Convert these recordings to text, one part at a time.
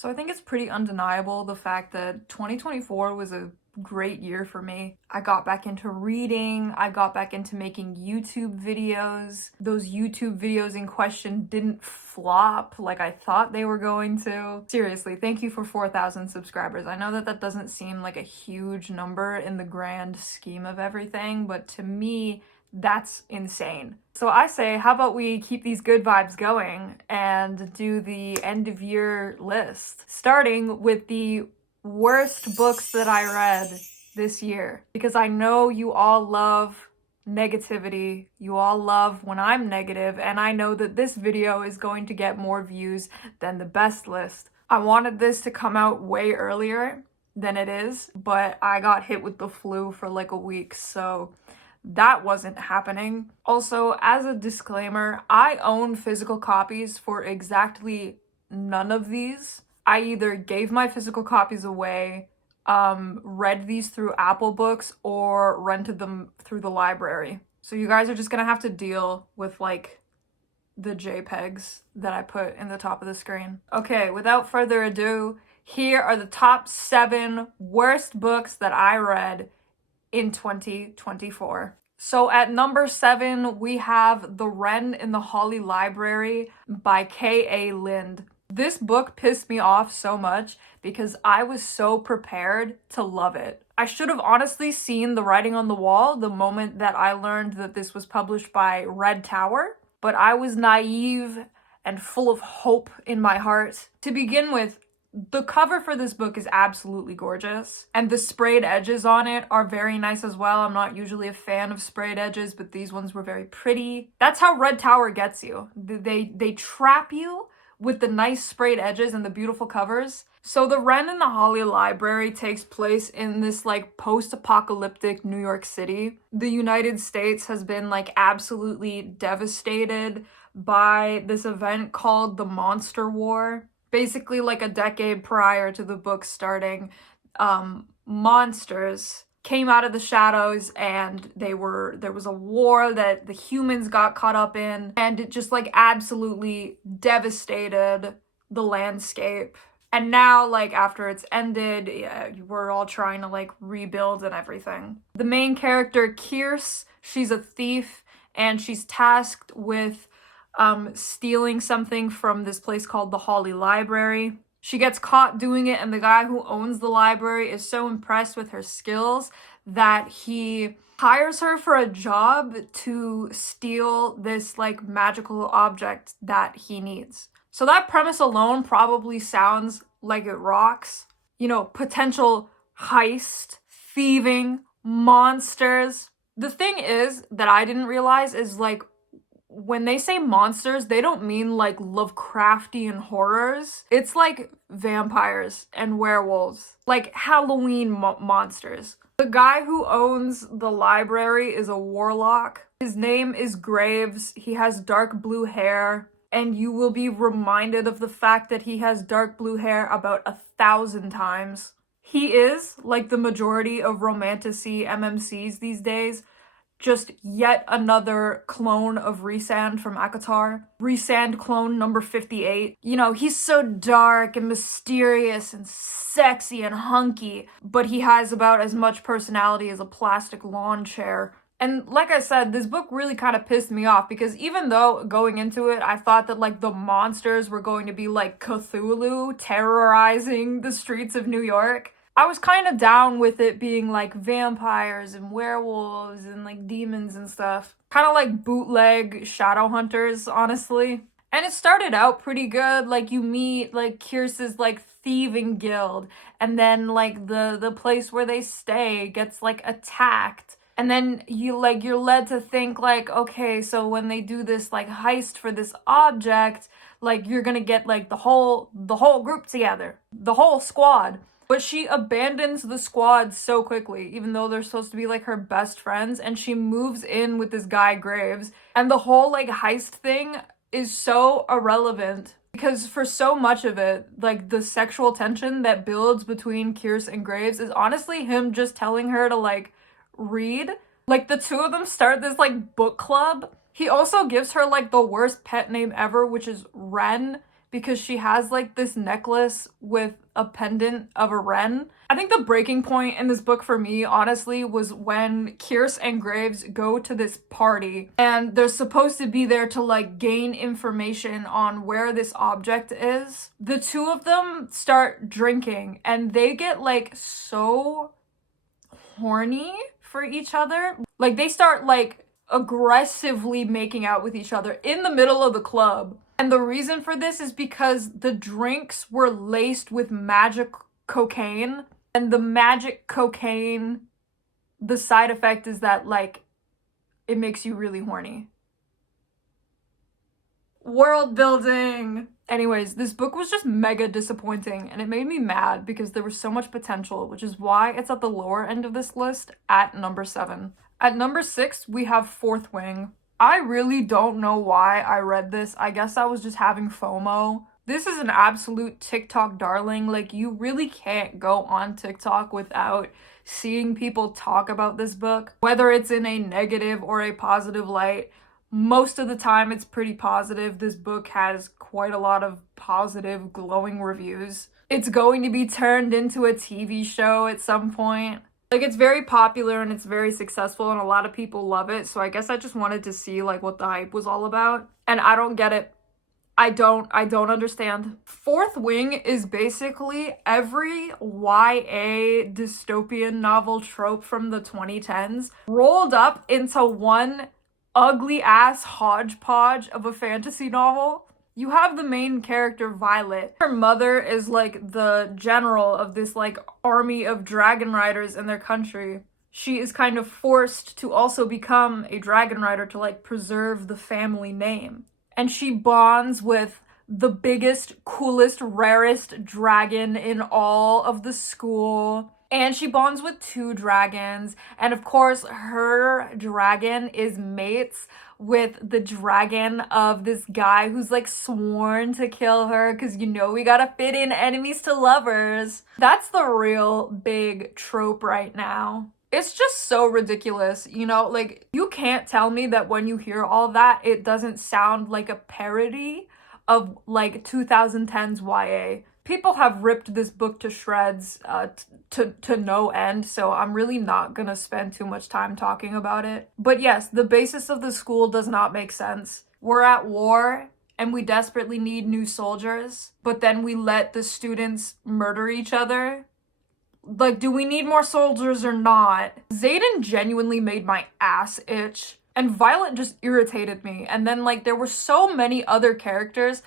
So I think it's pretty undeniable the fact that 2024 was a great year for me. I got back into reading, I got back into making YouTube videos. Those YouTube videos in question didn't flop like I thought they were going to. Seriously, thank you for 4,000 subscribers. I know that that doesn't seem like a huge number in the grand scheme of everything, but to me, that's insane. So I say, how about we keep these good vibes going and do the end of year list, starting with the worst books that I read this year, because I know you all love negativity. You all love when I'm negative, and I know that this video is going to get more views than the best list. I wanted this to come out way earlier than it is, but I got hit with the flu for like a week, so that wasn't happening. Also, as a disclaimer, I own physical copies for exactly none of these. I either gave my physical copies away, read these through Apple Books, or rented them through the library. So you guys are just gonna have to deal with like the JPEGs that I put in the top of the screen. Okay, without further ado, here are the top 7 worst books that I read in 2024. So at number 7, we have The Wren in the Holly Library by K.A. Lind. This book pissed me off so much because I was so prepared to love it. I should have honestly seen the writing on the wall the moment that I learned that this was published by Red Tower, but I was naive and full of hope in my heart. To begin with, the cover for this book is absolutely gorgeous, and the sprayed edges on it are very nice as well. I'm not usually a fan of sprayed edges, but these ones were very pretty. That's how Red Tower gets you. They trap you with the nice sprayed edges and the beautiful covers. So The Wren in the Holly Library takes place in this like post-apocalyptic New York City. The United States has been like absolutely devastated by this event called the Monster War. Basically, like a decade prior to the book starting, monsters came out of the shadows, and there was a war that the humans got caught up in, and it just like absolutely devastated the landscape. And now, like, after it's ended, we're all trying to like rebuild and everything. The main character, Kierce, she's a thief, and she's tasked with stealing something from this place called the Holly Library. She gets caught doing it, and the guy who owns the library is so impressed with her skills that he hires her for a job to steal this like magical object that he needs. So that premise alone probably sounds like it rocks. You know, potential heist, thieving, monsters. The thing is that I didn't realize is like, when they say monsters, they don't mean like Lovecraftian horrors. It's like vampires and werewolves, like Halloween monsters. The guy who owns the library is a warlock. His name is Graves. He has dark blue hair, and you will be reminded of the fact that he has dark blue hair about 1,000 times. He is, like the majority of romantasy MMCs these days, just yet another clone of Rhysand from ACOTAR. Rhysand clone number 58. You know, he's so dark and mysterious and sexy and hunky, but he has about as much personality as a plastic lawn chair. And like I said, this book really kind of pissed me off because even though going into it, I thought that like the monsters were going to be like Cthulhu terrorizing the streets of New York, I was kind of down with it being like vampires and werewolves and like demons and stuff. Kind of like bootleg Shadowhunters, honestly. And it started out pretty good. Like you meet like Kierce's like thieving guild, and then like the place where they stay gets like attacked. And then you're led to think like, okay, so when they do this like heist for this object, like you're gonna get like the whole group together, the whole squad. But she abandons the squad so quickly, even though they're supposed to be like her best friends, and she moves in with this guy Graves. And the whole like heist thing is so irrelevant because for so much of it, like the sexual tension that builds between Kierce and Graves is honestly him just telling her to like read. Like the two of them start this like book club. He also gives her like the worst pet name ever, which is Wren, because she has like this necklace with a pendant of a wren. I think the breaking point in this book for me, honestly, was when Kierce and Graves go to this party and they're supposed to be there to like gain information on where this object is. The two of them start drinking and they get like so horny for each other. Like they start like aggressively making out with each other in the middle of the club. And the reason for this is because the drinks were laced with magic cocaine. And the magic cocaine, the side effect is that, like, it makes you really horny. World building! Anyways, this book was just mega disappointing, and it made me mad because there was so much potential, which is why it's at the lower end of this list at number 7. At number 6, we have Fourth Wing. I really don't know why I read this. I guess I was just having FOMO. This is an absolute TikTok darling. Like, you really can't go on TikTok without seeing people talk about this book, whether it's in a negative or a positive light. Most of the time, it's pretty positive. This book has quite a lot of positive, glowing reviews. It's going to be turned into a TV show at some point. Like, it's very popular and it's very successful and a lot of people love it. So I guess I just wanted to see like what the hype was all about. And I don't get it. I don't understand. Fourth Wing is basically every YA dystopian novel trope from the 2010s rolled up into one ugly ass hodgepodge of a fantasy novel. You have the main character, Violet. Her mother is like the general of this like army of dragon riders in their country. She is kind of forced to also become a dragon rider to like preserve the family name. And she bonds with the biggest, coolest, rarest dragon in all of the school. And she bonds with 2 dragons. And of course, her dragon is mates with the dragon of this guy who's like sworn to kill her because, you know, we gotta fit in enemies to lovers. That's the real big trope right now. It's just so ridiculous, you know? Like, you can't tell me that when you hear all that, it doesn't sound like a parody of like 2010s YA. People have ripped this book to shreds to no end, so I'm really not gonna spend too much time talking about it. But yes, the basis of the school does not make sense. We're at war, and we desperately need new soldiers, but then we let the students murder each other. Like, do we need more soldiers or not? Xaden genuinely made my ass itch, and Violet just irritated me. And then, like, there were so many other characters.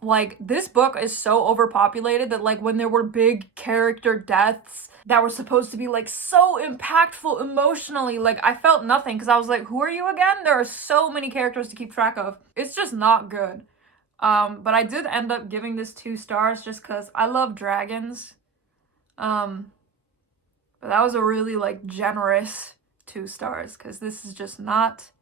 Like, this book is so overpopulated that, like, when there were big character deaths that were supposed to be, like, so impactful emotionally, like, I felt nothing because I was like, who are you again? There are so many characters to keep track of. It's just not good. But I did end up giving this 2 stars just because I love dragons. But that was a really, like, generous 2 stars because this is just not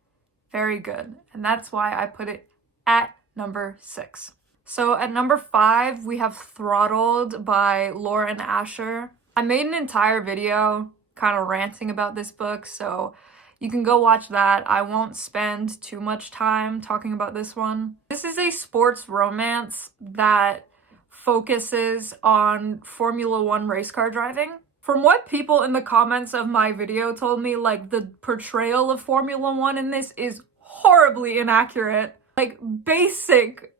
very good. And that's why I put it at number 6. So at number 5, we have Throttled by Lauren Asher. I made an entire video kind of ranting about this book, so you can go watch that. I won't spend too much time talking about this one. This is a sports romance that focuses on Formula 1 race car driving. From what people in the comments of my video told me, like, the portrayal of Formula 1 in this is horribly inaccurate. Like, basic,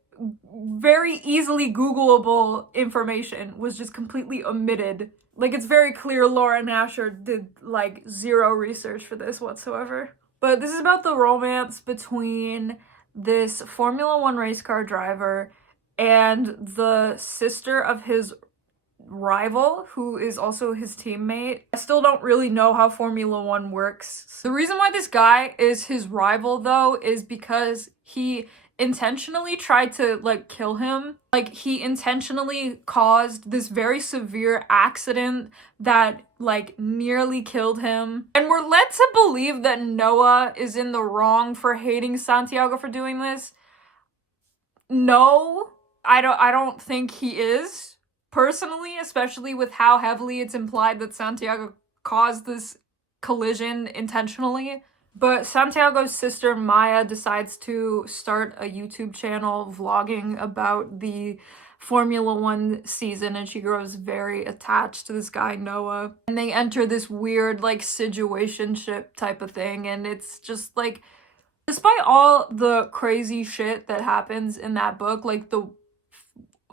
very easily Googleable information was just completely omitted. Like, it's very clear Lauren Asher did, like, 0 research for this whatsoever. But this is about the romance between this Formula 1 race car driver and the sister of his rival, who is also his teammate. I still don't really know how Formula 1 works. The reason why this guy is his rival, though, is because he intentionally tried to, like, kill him. Like, he intentionally caused this very severe accident that, like, nearly killed him. And we're led to believe that Noah is in the wrong for hating Santiago for doing this. No, I don't think he is. Personally, especially with how heavily it's implied that Santiago caused this collision intentionally. But Santiago's sister Maya decides to start a YouTube channel vlogging about the Formula One season, and she grows very attached to this guy, Noah. And they enter this weird, like, situationship type of thing, and it's just like, despite all the crazy shit that happens in that book, like the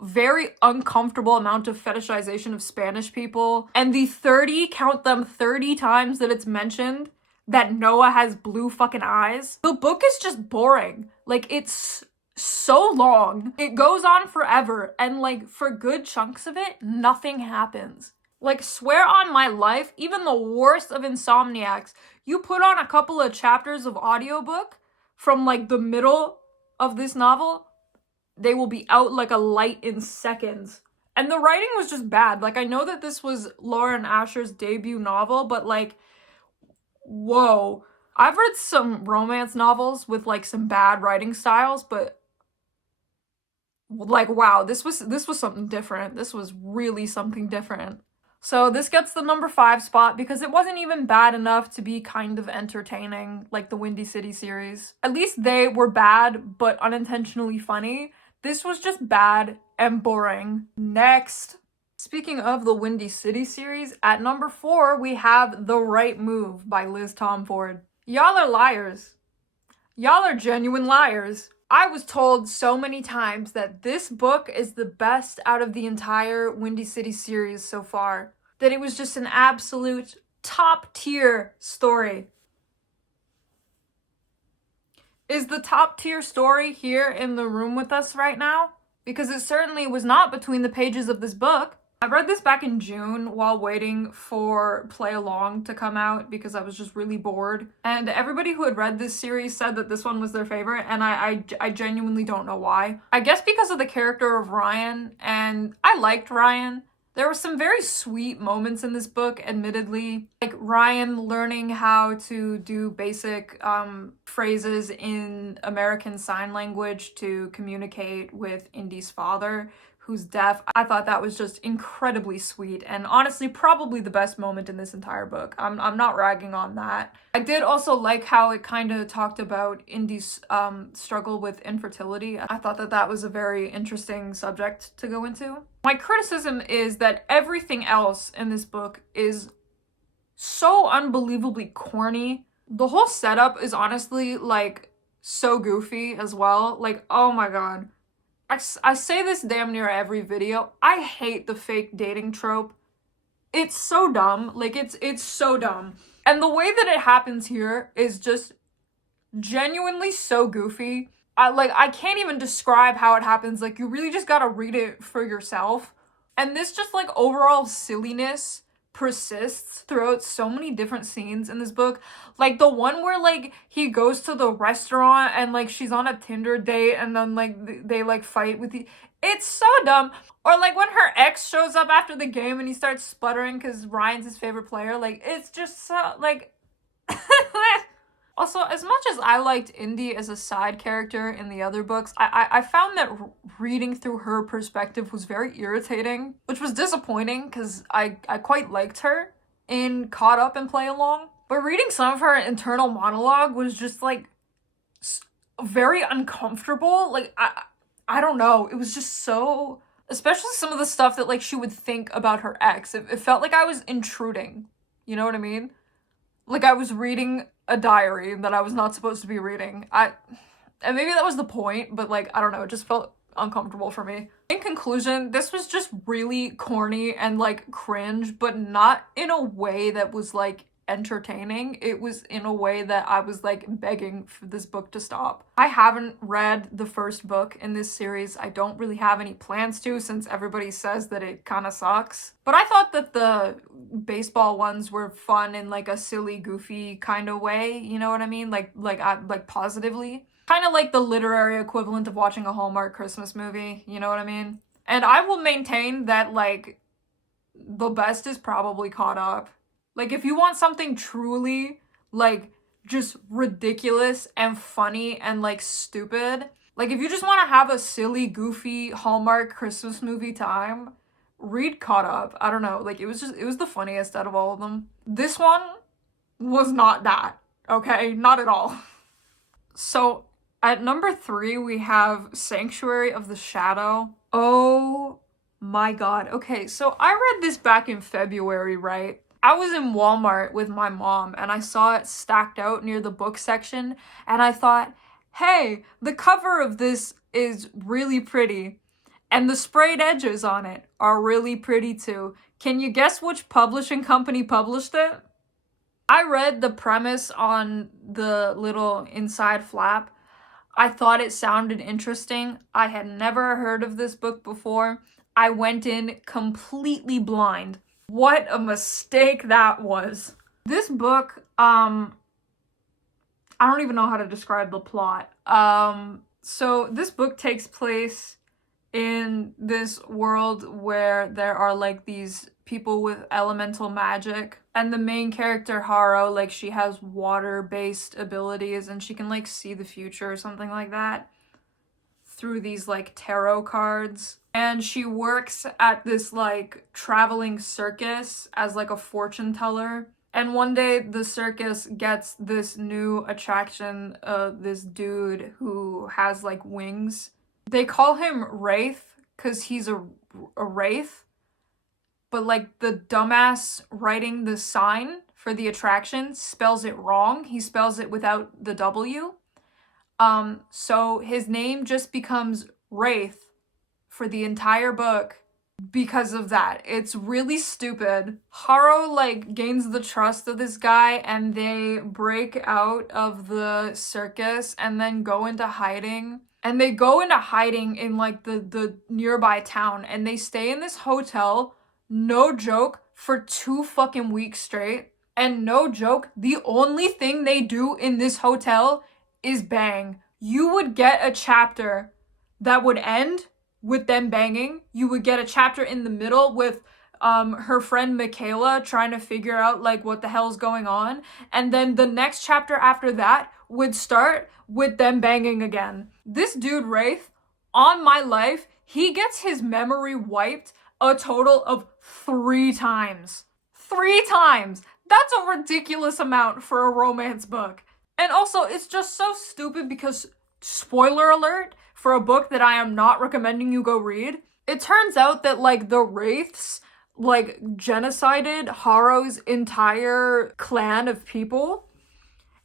very uncomfortable amount of fetishization of Spanish people, and the 30, count them, 30 times that it's mentioned that Noah has blue fucking eyes. The book is just boring. Like, it's so long. It goes on forever, and like, for good chunks of it, nothing happens. Like, swear on my life, even the worst of insomniacs, you put on a couple of chapters of audiobook from like the middle of this novel, they will be out like a light in seconds. And the writing was just bad. Like, I know that this was Lauren Asher's debut novel, but like, whoa. I've read some romance novels with like some bad writing styles, but like, wow, this was something different. This was really something different. So this gets the number 5 spot because it wasn't even bad enough to be kind of entertaining, like the Windy City series. At least they were bad, but unintentionally funny. This was just bad and boring. Next. Speaking of the Windy City series, at number 4, we have The Right Move by Liz Tomford. Y'all are liars. Y'all are genuine liars. I was told so many times that this book is the best out of the entire Windy City series so far. That it was just an absolute top tier story. Is the top tier story here in the room with us right now? Because it certainly was not between the pages of this book. I read this back in June while waiting for Play Along to come out because I was just really bored. And everybody who had read this series said that this one was their favorite, and I genuinely don't know why. I guess because of the character of Ryan, and I liked Ryan. There were some very sweet moments in this book, admittedly. Like Ryan learning how to do basic phrases in American Sign Language to communicate with Indy's father, who's deaf. I thought that was just incredibly sweet, and honestly probably the best moment in this entire book. I'm not ragging on that. I did also like how it kind of talked about Indy's struggle with infertility. I thought that that was a very interesting subject to go into. My criticism is that everything else in this book is so unbelievably corny. The whole setup is honestly like so goofy as well. Like, oh my god. I say this damn near every video. I hate the fake dating trope. It's so dumb. Like, it's so dumb. And the way that it happens here is just genuinely so goofy. I can't even describe how it happens. Like, you really just gotta read it for yourself. And this just like overall silliness persists throughout so many different scenes in this book. Like the one where like he goes to the restaurant and like she's on a Tinder date and then like they like fight with it's so dumb. Or like when her ex shows up after the game and he starts sputtering because Ryan's his favorite player. Like, it's just so like Also, as much as I liked Indy as a side character in the other books, I found that reading through her perspective was very irritating, which was disappointing because I quite liked her in Caught Up and Play Along. But reading some of her internal monologue was just like very uncomfortable. Like, I don't know. It was just so, especially some of the stuff that like she would think about her ex. It felt like I was intruding. You know what I mean? Like I was reading a diary that I was not supposed to be reading. And maybe that was the point, but like, I don't know, it just felt uncomfortable for me. In conclusion, this was just really corny and like cringe, but not in a way that was like entertaining. It was in a way that I was like begging for this book to stop. I haven't read the first book in this series. I don't really have any plans to, since everybody says that it kind of sucks. But I thought that the baseball ones were fun in like a silly, goofy kind of way. You know what I mean? Like positively. Kind of like the literary equivalent of watching a Hallmark Christmas movie. You know what I mean? And I will maintain that like the best is probably Caught Up. Like, if you want something truly, like, just ridiculous and funny and, like, stupid, like, if you just want to have a silly, goofy Hallmark Christmas movie time, read Caught Up. I don't know. Like, it was the funniest out of all of them. This one was not that, okay? Not at all. So at number 3, we have Sanctuary of the Shadow. Oh my god. Okay, so I read this back in February, right? I was in Walmart with my mom and I saw it stacked out near the book section and I thought, hey, the cover of this is really pretty and the sprayed edges on it are really pretty too. Can you guess which publishing company published it? I read the premise on the little inside flap. I thought it sounded interesting. I had never heard of this book before. I went in completely blind. What a mistake that was. This book, I don't even know how to describe the plot. So this book takes place in this world where there are like these people with elemental magic, and the main character Haro, like, she has water-based abilities and she can like see the future or something like that through these like tarot cards, and she works at this like traveling circus as like a fortune teller. And one day the circus gets this new attraction, this dude who has like wings. They call him Wraith because he's a wraith, but like the dumbass writing the sign for the attraction spells it wrong. He spells it without the W. So his name just becomes Wraith for the entire book because of that. It's really stupid. Haro like gains the trust of this guy and they break out of the circus and then go into hiding. And they go into hiding in like the nearby town and they stay in this hotel, no joke, for 2 fucking weeks straight. And no joke, the only thing they do in this hotel is bang. You would get a chapter that would end with them banging. You would get a chapter in the middle with her friend Michaela trying to figure out like what the hell's going on, and then the next chapter after that would start with them banging again. This dude Wraith, on my life, he gets his memory wiped a total of 3 times. 3 times! That's a ridiculous amount for a romance book. And also, it's just so stupid because, spoiler alert, for a book that I am not recommending you go read, it turns out that, like, the Wraiths, like, genocided Haro's entire clan of people,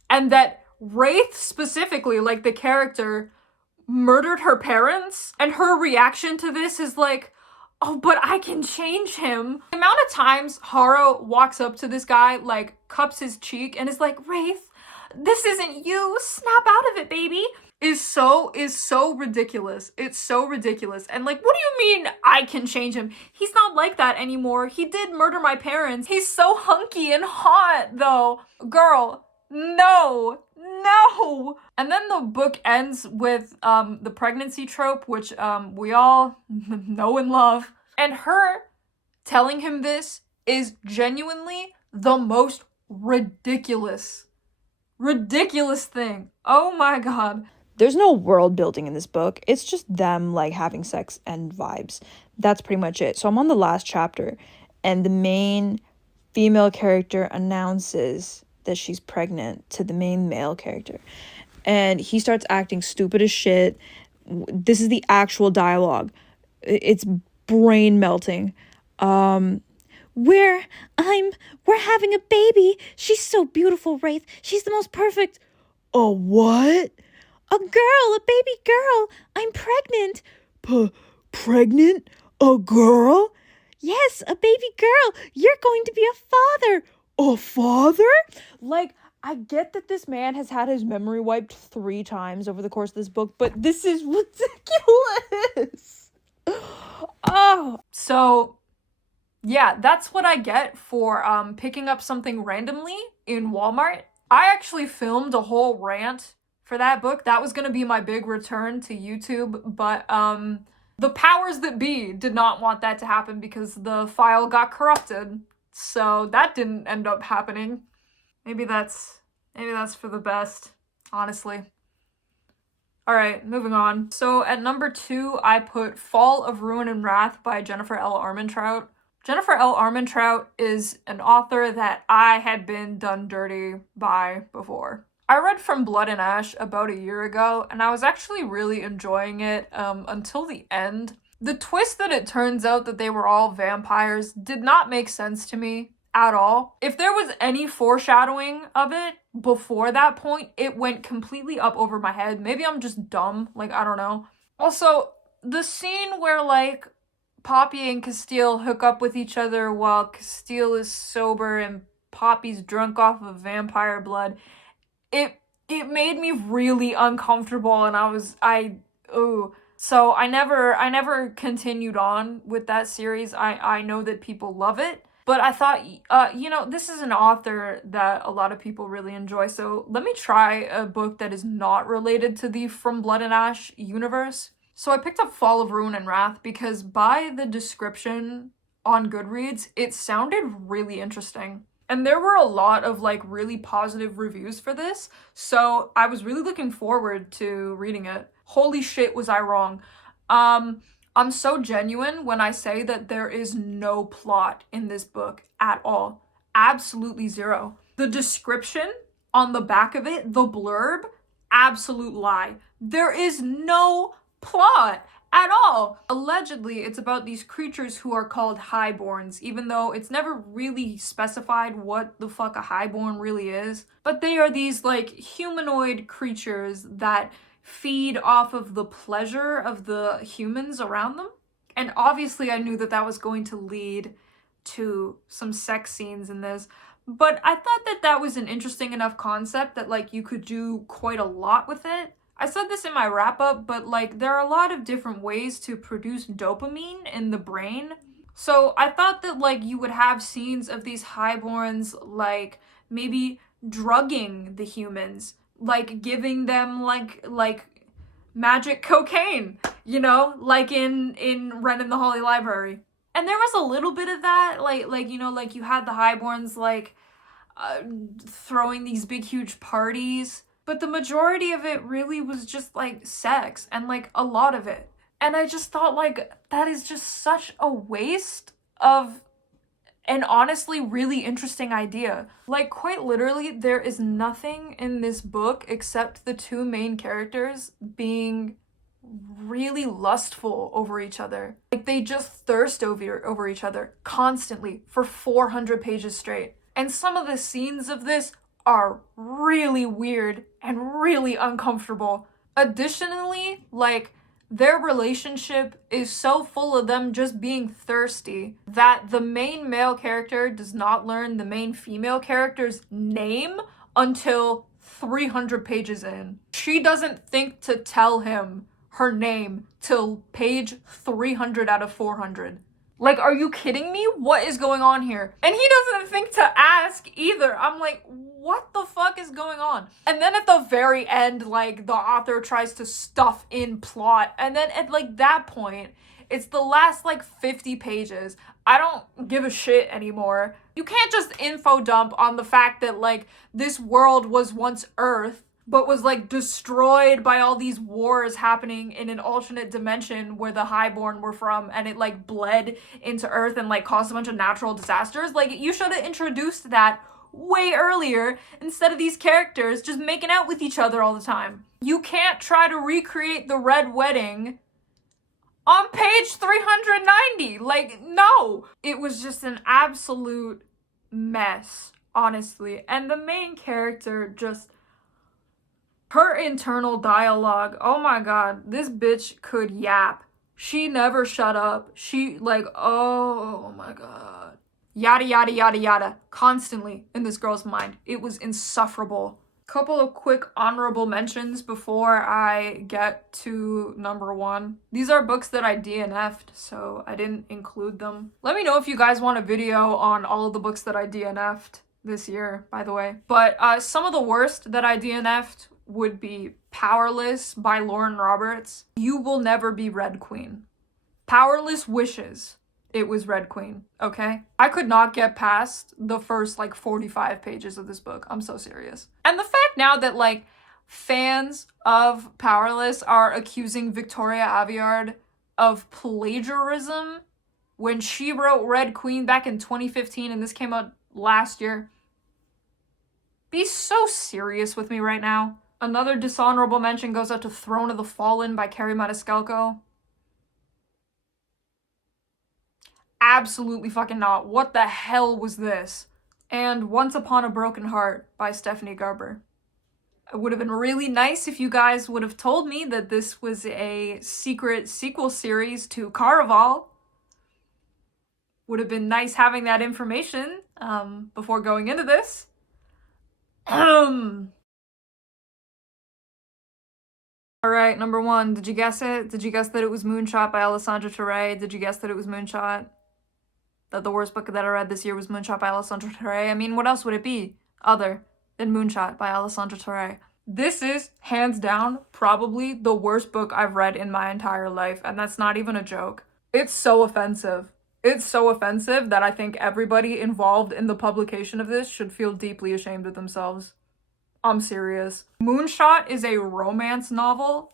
and that Wraith specifically, like, the character, murdered her parents, and her reaction to this is like, oh, but I can change him. The amount of times Haro walks up to this guy, like, cups his cheek, and is like, Wraith, this isn't you, snap out of it, baby, is so ridiculous. It's so ridiculous. And like, what do you mean I can change him? He's not like that anymore. He did murder my parents. He's so hunky and hot, though. Girl, no. And then the book ends with the pregnancy trope, which we all know and love. And her telling him this is genuinely the most ridiculous thing. Oh my god. There's no world building in this book. It's just them, like, having sex and vibes. That's pretty much it. So I'm on the last chapter, and the main female character announces that she's pregnant to the main male character. And he starts acting stupid as shit. This is the actual dialogue. It's brain melting. We're having a baby. She's so beautiful, Wraith. She's the most perfect. A what? A girl, a baby girl. I'm pregnant. Pregnant? A girl? Yes, a baby girl. You're going to be a father. A father? Like, I get that this man has had his memory wiped 3 times over the course of this book, but this is ridiculous. Oh. So, yeah, that's what I get for picking up something randomly in Walmart. I actually filmed a whole rant for that book. That was gonna be my big return to YouTube, but the powers that be did not want that to happen because the file got corrupted. So that didn't end up happening. Maybe that's for the best, honestly. Alright, moving on. So at number 2, I put Fall of Ruin and Wrath by Jennifer L. Armentrout. Jennifer L. Armentrout is an author that I had been done dirty by before. I read From Blood and Ash about a year ago, and I was actually really enjoying it until the end. The twist that it turns out that they were all vampires did not make sense to me at all. If there was any foreshadowing of it before that point, it went completely up over my head. Maybe I'm just dumb, like, I don't know. Also, the scene where, like, Poppy and Castile hook up with each other while Castile is sober and Poppy's drunk off of vampire blood, it made me really uncomfortable, and so I never continued on with that series. I know that people love it, but I thought, this is an author that a lot of people really enjoy, so let me try a book that is not related to the From Blood and Ash universe. So I picked up Fall of Ruin and Wrath because by the description on Goodreads, it sounded really interesting. And there were a lot of, like, really positive reviews for this, so I was really looking forward to reading it. Holy shit, was I wrong. I'm so genuine when I say that there is no plot in this book at all. Absolutely zero. The description on the back of it, the blurb, absolute lie. There is no plot at all. Allegedly, it's about these creatures who are called highborns, even though it's never really specified what the fuck a highborn really is. But they are these, like, humanoid creatures that feed off of the pleasure of the humans around them. And obviously I knew that that was going to lead to some sex scenes in this, but I thought that that was an interesting enough concept that, like, you could do quite a lot with it. I said this in my wrap-up, but, like, there are a lot of different ways to produce dopamine in the brain. So I thought that, like, you would have scenes of these highborns, like, maybe drugging the humans, like, giving them, like magic cocaine, like in Ren and the Holy Library. And there was a little bit of that, like you had the highborns, like, throwing these big, huge parties. But the majority of it really was just, like, sex, and, like, a lot of it. And I just thought, like, that is just such a waste of an honestly really interesting idea. Like, quite literally, there is nothing in this book except the two main characters being really lustful over each other. Like, they just thirst over each other constantly for 400 pages straight. And some of the scenes of this are really weird and really uncomfortable. Additionally, like, their relationship is so full of them just being thirsty that the main male character does not learn the main female character's name until 300 pages in. She doesn't think to tell him her name till page 300 out of 400. Like, are you kidding me? What is going on here? And he doesn't think to ask either. I'm like, what the fuck is going on? And then at the very end, like, the author tries to stuff in plot. And then at, like, that point, it's the last, like, 50 pages. I don't give a shit anymore. You can't just info dump on the fact that, like, this world was once Earth, but was, like, destroyed by all these wars happening in an alternate dimension where the highborn were from, and it, like, bled into Earth and, like, caused a bunch of natural disasters. Like, you should have introduced that way earlier instead of these characters just making out with each other all the time. You can't try to recreate the Red Wedding on page 390. Like, no. It was just an absolute mess, honestly. And the main character just... her internal dialogue, oh my god, this bitch could yap. She never shut up. She, like, oh my god. Yada, yada, yada, yada. Constantly in this girl's mind. It was insufferable. Couple of quick honorable mentions before I get to number one. These are books that I DNF'd, so I didn't include them. Let me know if you guys want a video on all of the books that I DNF'd this year, by the way. But some of the worst that I DNF'd would be Powerless by Lauren Roberts. You Will Never Be Red Queen. Powerless wishes it was Red Queen, okay? I could not get past the first, like, 45 pages of this book. I'm so serious. And the fact now that, like, fans of Powerless are accusing Victoria Aveyard of plagiarism when she wrote Red Queen back in 2015 and this came out last year. Be so serious with me right now. Another dishonorable mention goes out to Throne of the Fallen by Carrie Maniscalco. Absolutely fucking not. What the hell was this? And Once Upon a Broken Heart by Stephanie Garber. It would have been really nice if you guys would have told me that this was a secret sequel series to Caraval. Would have been nice having that information before going into this. Alright, number one, did you guess it? Did you guess that it was Moonshot by Alessandra Terray? Did you guess that it was Moonshot? That the worst book that I read this year was Moonshot by Alessandra Terray? I mean, what else would it be other than Moonshot by Alessandra Terray? This is, hands down, probably the worst book I've read in my entire life, and that's not even a joke. It's so offensive. It's so offensive that I think everybody involved in the publication of this should feel deeply ashamed of themselves. I'm serious. Moonshot is a romance novel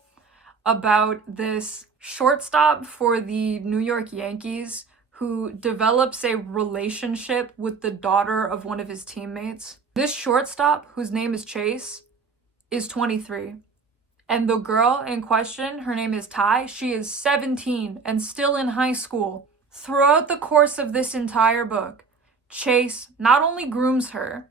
about this shortstop for the New York Yankees who develops a relationship with the daughter of one of his teammates. This shortstop, whose name is Chase, is 23. And the girl in question, her name is Ty, she is 17 and still in high school. Throughout the course of this entire book, Chase not only grooms her,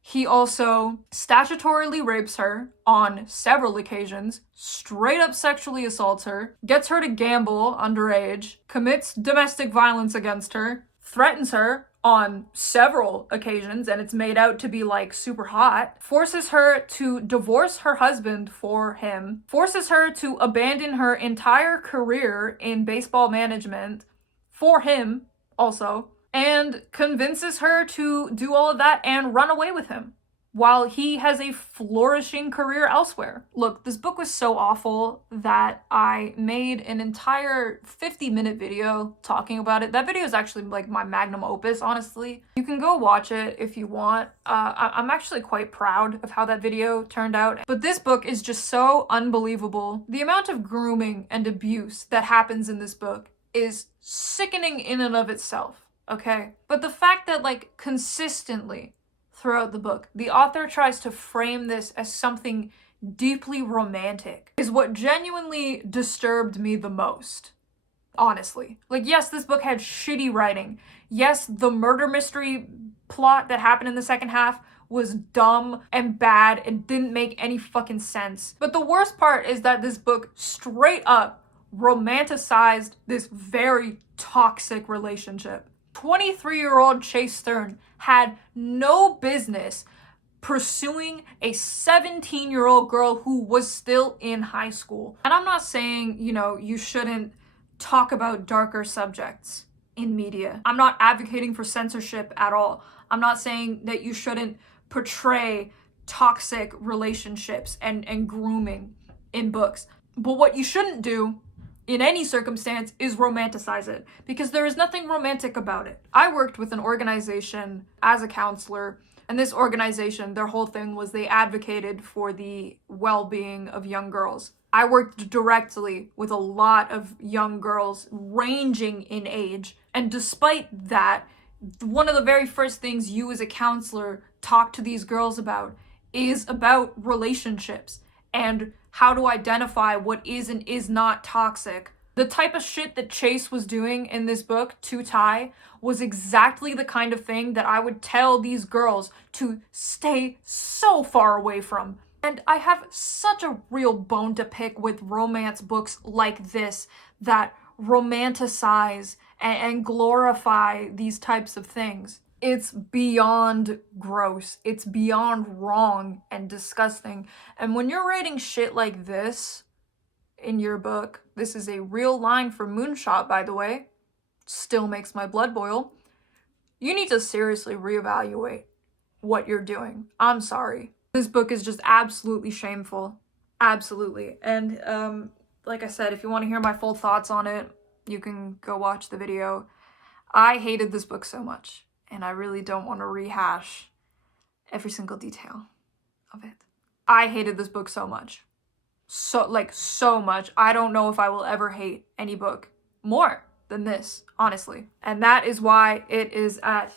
he also statutorily rapes her on several occasions, straight up sexually assaults her, gets her to gamble underage, commits domestic violence against her, threatens her on several occasions, and it's made out to be like super hot, forces her to divorce her husband for him, forces her to abandon her entire career in baseball management for him also, and convinces her to do all of that and run away with him while he has a flourishing career elsewhere. Look, this book was so awful that I made an entire 50-minute video talking about it. That video is actually like my magnum opus, honestly. You can go watch it if you want. I'm actually quite proud of how that video turned out. But this book is just so unbelievable. The amount of grooming and abuse that happens in this book is sickening in and of itself, okay? But the fact that, like, consistently throughout the book, the author tries to frame this as something deeply romantic is what genuinely disturbed me the most, honestly. Like, yes, this book had shitty writing. Yes, the murder mystery plot that happened in the second half was dumb and bad and didn't make any fucking sense. But the worst part is that this book straight up romanticized this very toxic relationship. 23-year-old Chase Stern had no business pursuing a 17-year-old girl who was still in high school. And I'm not saying, you shouldn't talk about darker subjects in media. I'm not advocating for censorship at all. I'm not saying that you shouldn't portray toxic relationships and grooming in books. But what you shouldn't do in any circumstance is romanticize it, because there is nothing romantic about it. I worked with an organization as a counselor, and this organization, their whole thing was they advocated for the well-being of young girls. I worked directly with a lot of young girls ranging in age, and despite that, one of the very first things you as a counselor talk to these girls about is about relationships and how to identify what is and is not toxic. The type of shit that Chase was doing in this book to Ty was exactly the kind of thing that I would tell these girls to stay so far away from. And I have such a real bone to pick with romance books like this that romanticize and glorify these types of things. It's beyond gross. It's beyond wrong and disgusting. And when you're writing shit like this in your book, this is a real line from Moonshot, by the way, still makes my blood boil, you need to seriously reevaluate what you're doing. I'm sorry. This book is just absolutely shameful. Absolutely. And like I said, if you want to hear my full thoughts on it, you can go watch the video. I hated this book so much, and I really don't want to rehash every single detail of it. I hated this book so much. So much. I don't know if I will ever hate any book more. than this, honestly. And that is why it is at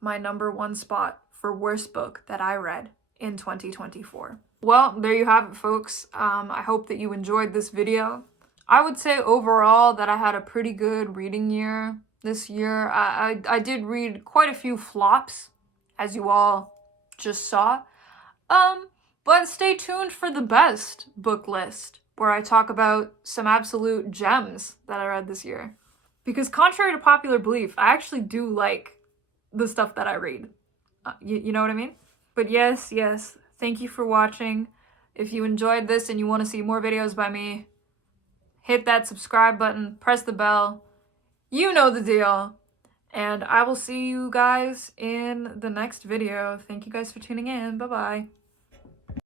my #1 spot for worst book that I read in 2024. Well, there you have it, folks. I hope that you enjoyed this video. I would say overall that I had a pretty good reading year this year. I did read quite a few flops, as you all just saw. But stay tuned for the best book list, where I talk about some absolute gems that I read this year. Because contrary to popular belief, I actually do like the stuff that I read. You know what I mean? But yes, thank you for watching. If you enjoyed this and you want to see more videos by me, hit that subscribe button, press the bell. You know the deal. And I will see you guys in the next video. Thank you guys for tuning in. Bye-bye.